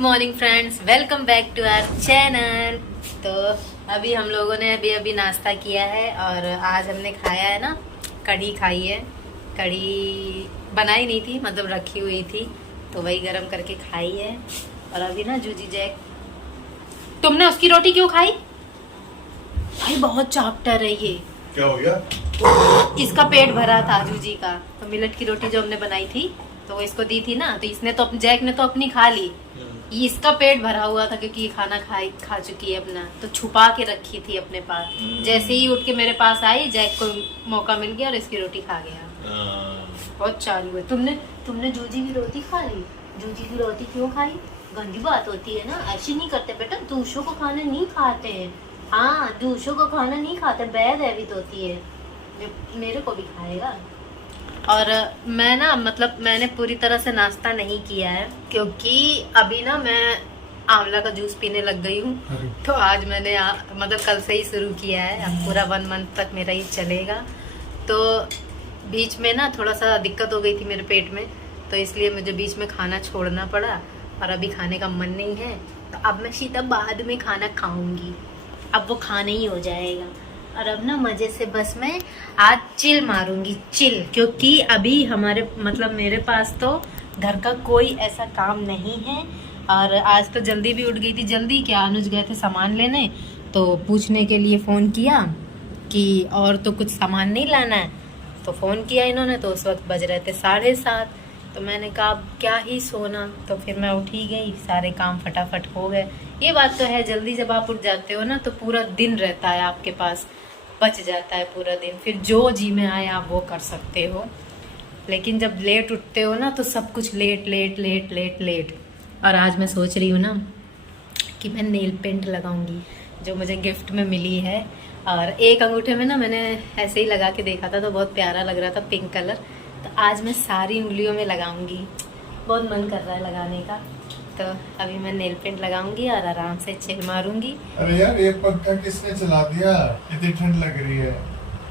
Morning friends, welcome back to our channel. तो अभी हम लोगों ने अभी नाश्ता किया है और आज हमने खाया है ना, कढ़ी खाई है। कढ़ी बनाई नहीं थी, मतलब रखी हुई थी, तो वही गरम करके खाई है। और अभी ना जूजी जैक, तुमने उसकी रोटी क्यों खाई भाई? बहुत चाप्टर है ये। क्या हो गया? इसका पेट भरा था जूजी का, तो मिलेट की रोटी जो हमने बनाई थी तो वो इसको दी थी ना, तो इसने तो जैक ने तो अपनी खा ली। इसका पेट भरा हुआ था क्योंकि ये खाना खा चुकी है अपना, तो छुपा के रखी थी अपने पास। जैसे ही उठ के मेरे पास आई, जैक को मौका मिल गया और इसकी रोटी खा गया। बहुत चालू है। तुमने जूजी की रोटी खा ली। जूजी की रोटी क्यों खाई? गंदी बात होती है ना, ऐसी नहीं करते बेटा। दूसरों को खाना नहीं खाते हैं। हाँ, दूसरों को खाना नहीं खाते, बैड हैबिट होती है। मेरे को भी खाएगा। और मैं ना, मतलब मैंने पूरी तरह से नाश्ता नहीं किया है क्योंकि अभी ना मैं आंवला का जूस पीने लग गई हूँ। तो आज मैंने मतलब कल से ही शुरू किया है, अब पूरा 1 मंथ तक मेरा ये चलेगा। तो बीच में ना थोड़ा सा दिक्कत हो गई थी मेरे पेट में, तो इसलिए मुझे बीच में खाना छोड़ना पड़ा और अभी खाने का मन नहीं है। तो अब मैं सीधा बाद में खाना खाऊंगी, अब वो खाना ही हो जाएगा। और अब ना मजे से बस मैं आज चिल मारूंगी, चिल। क्योंकि अभी हमारे, मतलब मेरे पास तो घर का कोई ऐसा काम नहीं है। और आज तो जल्दी भी उठ गई थी। जल्दी क्या, अनुज गए थे सामान लेने, तो पूछने के लिए फ़ोन किया कि और तो कुछ सामान नहीं लाना है। तो फ़ोन किया इन्होंने, तो उस वक्त बज रहे थे 7:30। तो मैंने कहा क्या ही सोना, तो फिर मैं उठ ही गई, सारे काम फटाफट हो गए। ये बात तो है, जल्दी जब आप उठ जाते हो ना तो पूरा दिन रहता है आपके पास, बच जाता है पूरा दिन, फिर जो जी में आए आप वो कर सकते हो। लेकिन जब लेट उठते हो ना तो सब कुछ late late late late late. और आज मैं सोच रही हूँ ना कि मैं नेल पेंट लगाऊंगी जो मुझे गिफ्ट में मिली है। और एक अंगूठे में ना मैंने ऐसे ही लगा के देखा था तो बहुत प्यारा लग रहा था, पिंक कलर। तो आज मैं सारी उंगलियों में लगाऊंगी, बहुत मन कर रहा है लगाने का। तो अभी मैं नेल पेंट लगाऊंगी और आराम से चिल मारूंगी। अरे यार, ये पंखा किसने चला दिया? इतनी ठंड लग रही है।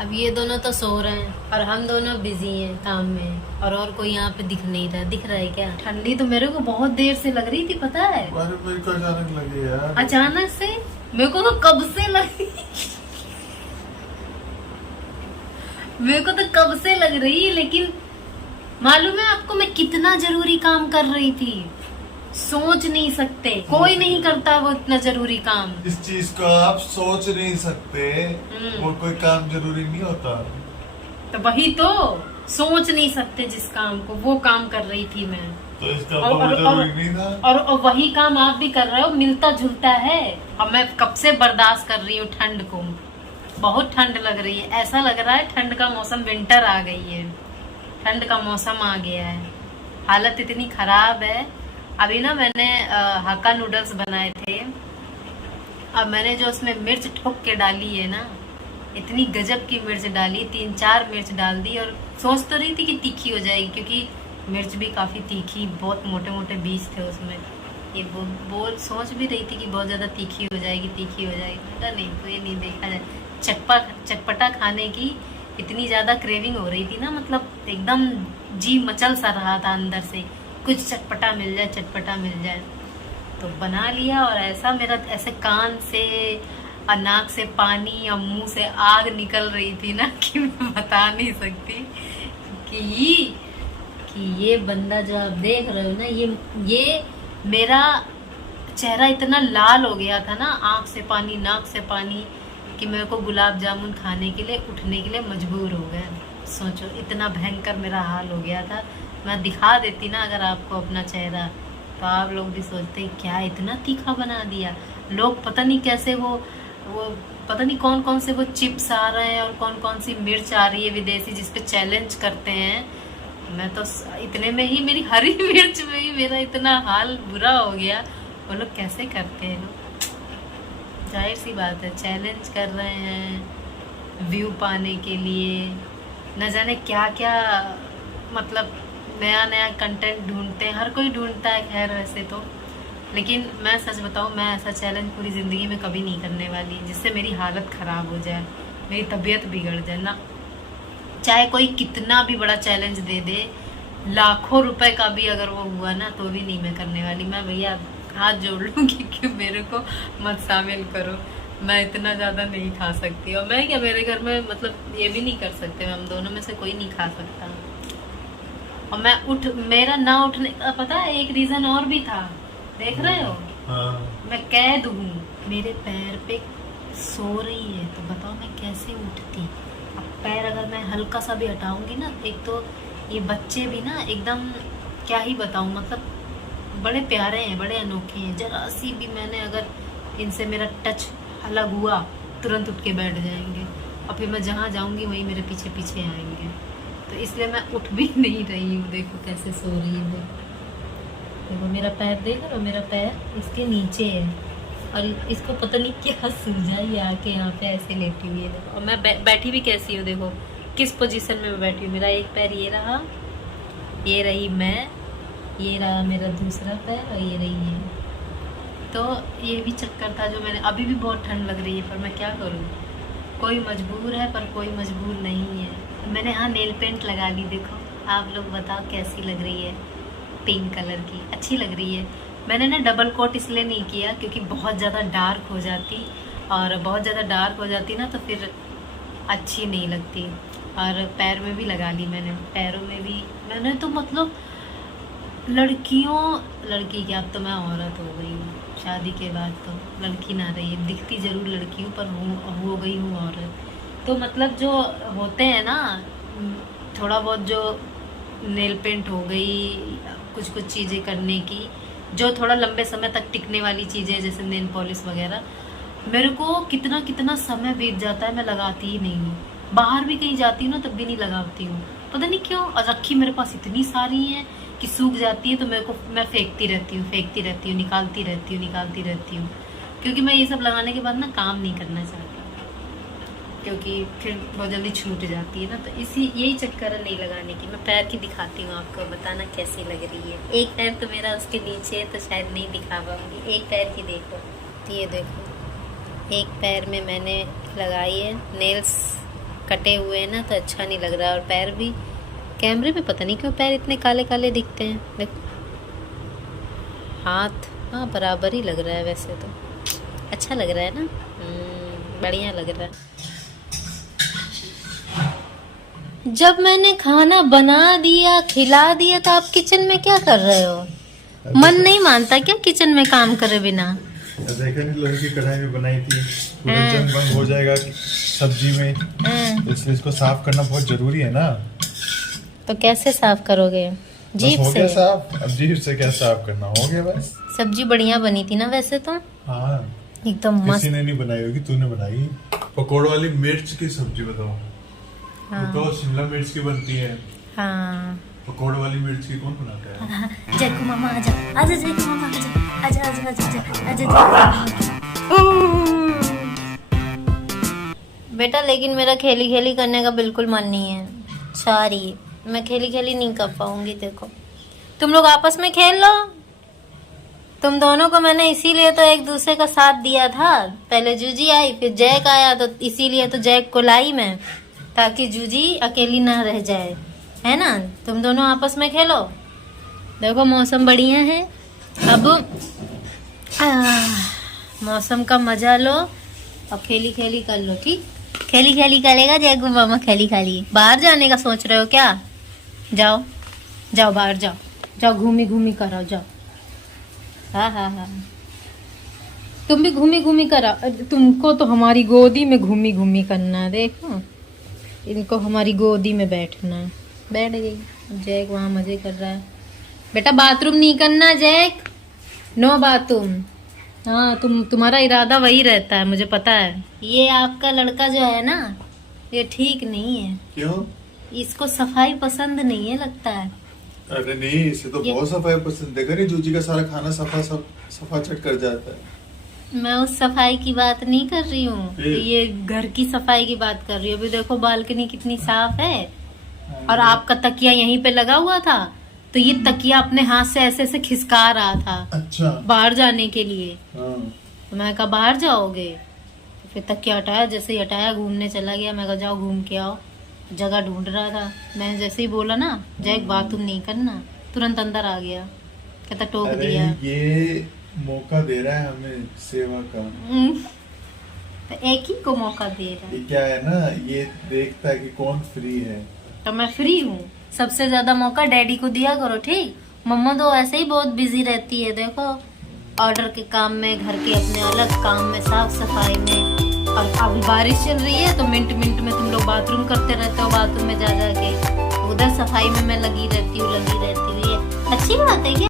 अब ये दोनों तो सो रहे हैं और हम दोनों बिजी हैं काम में, और कोई यहाँ पे दिख नहीं रहा। दिख रहा है क्या? ठंडी तो मेरे को बहुत देर से लग रही थी, पता है। अरे मेरे को अचानक लगी यार। अचानक से? मेरे को तो कब से लगी मेरे को तो कब से लग रही है, लेकिन मालूम है आपको मैं कितना जरूरी काम कर रही थी? सोच नहीं सकते, कोई नहीं करता वो इतना जरूरी काम। इस चीज को आप सोच नहीं सकते, वो कोई काम जरूरी नहीं होता। तो वही तो, सोच नहीं सकते जिस काम को, वो काम कर रही थी मैं। तो इसका बहुत जरूरी नहीं था। और वही काम आप भी कर रहे हो, मिलता जुलता है। और मैं कब से बर्दाश्त कर रही हूँ ठंड को, बहुत ठंड लग रही है। ऐसा लग रहा है ठंड का मौसम, विंटर आ गई है, ठंड का मौसम आ गया है। हालत इतनी खराब है। अभी ना मैंने हक्का नूडल्स बनाए थे। अब मैंने जो उसमें मिर्च ठोक के डाली है ना, इतनी गजब की मिर्च डाली, 3-4 मिर्च डाल दी। और सोच तो रही थी कि तीखी हो जाएगी क्योंकि मिर्च भी काफ़ी तीखी, बहुत मोटे मोटे बीज थे उसमें। ये बोल सोच भी रही थी कि बहुत ज़्यादा तीखी हो जाएगी, तीखी हो जाएगी। बेटा नहीं, तो ये नहीं देखा जाए। चटपटा खाने की इतनी ज़्यादा क्रेविंग हो रही थी ना, मतलब एकदम जी मचल सा रहा था अंदर से, कुछ चटपटा मिल जाए, चटपटा मिल जाए। तो बना लिया। और ऐसा मेरा ऐसे कान से और नाक से पानी और मुंह से आग निकल रही थी ना कि मैं बता नहीं सकती कि ये बंदा जो आप देख रहे हो ना, ये मेरा चेहरा इतना लाल हो गया था ना, आँख से पानी, नाक से पानी, कि मेरे को गुलाब जामुन खाने के लिए, उठने के लिए मजबूर हो गए। सोचो, इतना भयंकर मेरा हाल हो गया था। मैं दिखा देती ना अगर आपको अपना चेहरा, तो आप लोग भी सोचते क्या इतना तीखा बना दिया। लोग पता नहीं कैसे वो पता नहीं कौन कौन से वो चिप्स आ रहे हैं और कौन कौन सी मिर्च आ रही है विदेशी, जिसपे चैलेंज करते हैं। मैं तो इतने में ही, मेरी हरी मिर्च में ही मेरा इतना हाल बुरा हो गया। वो लोग कैसे करते हैं? जाहिर सी बात है, चैलेंज कर रहे हैं व्यू पाने के लिए, न जाने क्या क्या, मतलब नया नया कंटेंट ढूंढते हैं। हर कोई ढूंढता है, खैर वैसे तो। लेकिन मैं सच बताऊं, मैं ऐसा चैलेंज पूरी ज़िंदगी में कभी नहीं करने वाली जिससे मेरी हालत ख़राब हो जाए, मेरी तबीयत बिगड़ जाए ना। चाहे कोई कितना भी बड़ा चैलेंज दे दे, लाखों रुपए का भी अगर वो हुआ ना, तो भी नहीं मैं करने वाली। मैं भैया हाथ जोड़ लूंगी कि मेरे को मत शामिल करो, मैं इतना ज्यादा नहीं खा सकती। और मैं क्या, मेरे घर में मतलब ये भी नहीं कर सकते, हम दोनों में से कोई नहीं खा सकता। और मैं मेरा ना उठने का पता है एक रीजन और भी था, देख रहे हो? हाँ। मैं कैद हूँ, मेरे पैर पे सो रही है, तो बताओ मैं कैसे उठती। अब पैर अगर मैं हल्का सा भी हटाऊंगी ना, एक तो ये बच्चे भी ना एकदम क्या ही बताऊं, मतलब बड़े प्यारे हैं, बड़े अनोखे हैं। जरा सी भी मैंने अगर इनसे मेरा टच अलग हुआ तुरंत उठ के बैठ जाएंगे, और फिर मैं जहाँ जाऊंगी वहीं मेरे पीछे पीछे आएंगे। तो इसलिए मैं उठ भी नहीं रही हूँ। देखो कैसे सो रही है, देखो मेरा पैर, देख रहे हो मेरा पैर इसके नीचे है, और इसको पता नहीं क्या सूझा, ये आके यहाँ पे ऐसे लेटी हुई है। देखो और मैं बैठी भी कैसी हूँ, देखो किस पोजीशन में मैं बैठी हूँ। मेरा एक पैर ये रहा, ये रही मैं, ये रहा मेरा दूसरा पैर, और ये रही है। तो ये भी चक्कर था जो मैंने, अभी भी बहुत ठंड लग रही है, पर मैं क्या करूँ, कोई मजबूर है पर कोई मजबूर नहीं है। मैंने हाँ नेल पेंट लगा ली, देखो आप लोग बताओ कैसी लग रही है, पिंक कलर की अच्छी लग रही है। मैंने ना डबल कोट इसलिए नहीं किया क्योंकि बहुत ज़्यादा डार्क हो जाती, और बहुत ज़्यादा डार्क हो जाती ना तो फिर अच्छी नहीं लगती। और पैर में भी लगा ली मैंने, पैरों में भी मैंने, तो मतलब लड़की क्या, अब तो मैं औरत हो गई हूँ शादी के बाद, तो लड़की ना रही है, दिखती ज़रूर लड़की हूँ पर हो गई हूँ औरत। तो मतलब जो होते हैं ना थोड़ा बहुत, जो नेल पेंट हो गई, कुछ कुछ चीज़ें करने की जो थोड़ा लंबे समय तक टिकने वाली चीज़ें, जैसे नेल पॉलिश वगैरह, मेरे को कितना कितना समय बीत जाता है, मैं लगाती ही नहीं हूँ। बाहर भी कहीं जाती हूँ ना तब भी नहीं लगाती हूँ, पता नहीं क्यों। और रखी मेरे पास इतनी सारी हैं कि सूख जाती है तो मैं फेंकती रहती हूँ, निकालती रहती हूँ, क्योंकि मैं ये सब लगाने के बाद ना काम नहीं करना चाहती, क्योंकि फिर बहुत जल्दी छूट जाती है ना, तो यही चक्कर है नहीं लगाने की। मैं पैर की दिखाती हूँ आपको, बताना कैसी लग रही है। एक पैर तो मेरा उसके नीचे है तो शायद नहीं दिखा पाऊंगी, एक पैर की देखो, ये देखो एक पैर में मैंने लगाई है, नेल्स कटे हुए हैं ना तो अच्छा नहीं लग रहा। और पैर भी कैमरे में पता नहीं क्यों पैर इतने काले काले दिखते हैं, देखो हाथ हाँ बराबर ही लग रहा है, वैसे तो अच्छा लग रहा है ना, बढ़िया लग रहा है। जब मैंने खाना बना दिया, खिला दिया, तो आप किचन में क्या कर रहे हो? मन नहीं मानता क्या किचन में काम करे बिना? देखा नहीं, लोहे की कढ़ाई में बनाई थी, पूरा जंग बंग हो जाएगा सब्जी में, इसलिए इसको साफ करना बहुत जरूरी है ना। तो कैसे साफ करोगे? जीभ हो से? गया साफ, अब जीभ से क्या साफ करना, हो गया बस। सब्जी बढ़िया बनी थी ना वैसे तो, हाँ एकदम मस्त। किसी ने नहीं बनाई होगी, तूने बनाई। पकौड़ वाली मिर्च की सब्जी बताओ। हाँ। तो शिमला मिर्च की बनती है, हाँ पकौड़ वाली मिर्च की कौन बनाता है? जयकू मामा आजा, आजा जयकू मामा आजा, आजा आजा आजा आजा बेटा। लेकिन मेरा खेली खेली करने का बिल्कुल मन नहीं है, सॉरी, मैं खेली खेली नहीं कर पाऊंगी। देखो तुम लोग आपस में खेल लो, तुम दोनों को मैंने इसीलिए तो एक दूसरे का साथ दिया था। पहले जूजी आई, फिर जैक आया, तो इसीलिए तो जैक को लाई मैं, ताकि जूजी अकेली ना रह जाए, है ना। तुम दोनों आपस में खेलो। देखो मौसम बढ़िया है, अब मौसम का मजा लो और खेली खेली कर लो, ठीक। खेली खेली करेगा जैक मामा, खेली खेली। बाहर जाने का सोच रहे हो क्या? जाओ जाओ बाहर जाओ, जाओ घूमी घूमी करो, जाओ। हाँ हाँ हाँ, तुम भी घूमी घूमी करा, तुमको तो हमारी गोदी में घूमी घूमी करना है। देखो इनको हमारी गोदी में बैठना है। बैठ गई, जैक वहाँ मजे कर रहा है। बेटा बाथरूम नहीं करना जैक, नो बाथरूम। हाँ तुम्हारा इरादा वही रहता है, मुझे पता है। ये आपका लड़का जो है ना, ये ठीक नहीं है। क्यों? इसको सफाई पसंद नहीं है लगता है। अरे नहीं, इसे तो बहुत सफाई पसंद। देखा नहीं, जूजी का सारा खाना सफा चट कर जाता है। मैं उस सफाई की बात नहीं कर रही हूँ, ये घर की सफाई की बात कर रही हूँ। अभी देखो बालकनी कितनी साफ है, और आपका तकिया यहीं पे लगा हुआ था, तो ये तकिया अपने हाथ से ऐसे ऐसे खिसका रहा था। अच्छा। बाहर जाने के लिए। हाँ। तो मैं कहा बाहर जाओगे, तो फिर तकिया हटाया, जैसे ही हटाया घूमने चला गया। मैं कहा जाओ घूम के आओ, जगह ढूंढ रहा था। मैं जैसे ही बोला ना जैक बाथरूम नहीं करना, तुरंत अंदर आ गया, कहता टोक दिया। ये मौका दे रहा है हमें सेवा का। तो एक ही को मौका दे रहा ये है। क्या है ना, ये देखता है कि कौन फ्री है। तो मैं फ्री हूँ। सबसे ज्यादा मौका डैडी को दिया करो, ठीक। मम्मा तो ऐसे ही बहुत बिजी रहती है, देखो, ऑर्डर के काम में, घर के अपने अलग काम में, साफ सफाई में। और अभी बारिश चल रही है तो मिनट मिनट में तुम लोग बाथरूम करते रहते हो, बाथरूम में जा जाके। उधर सफाई में मैं लगी रहती हूँ। ये अच्छी बात है क्या?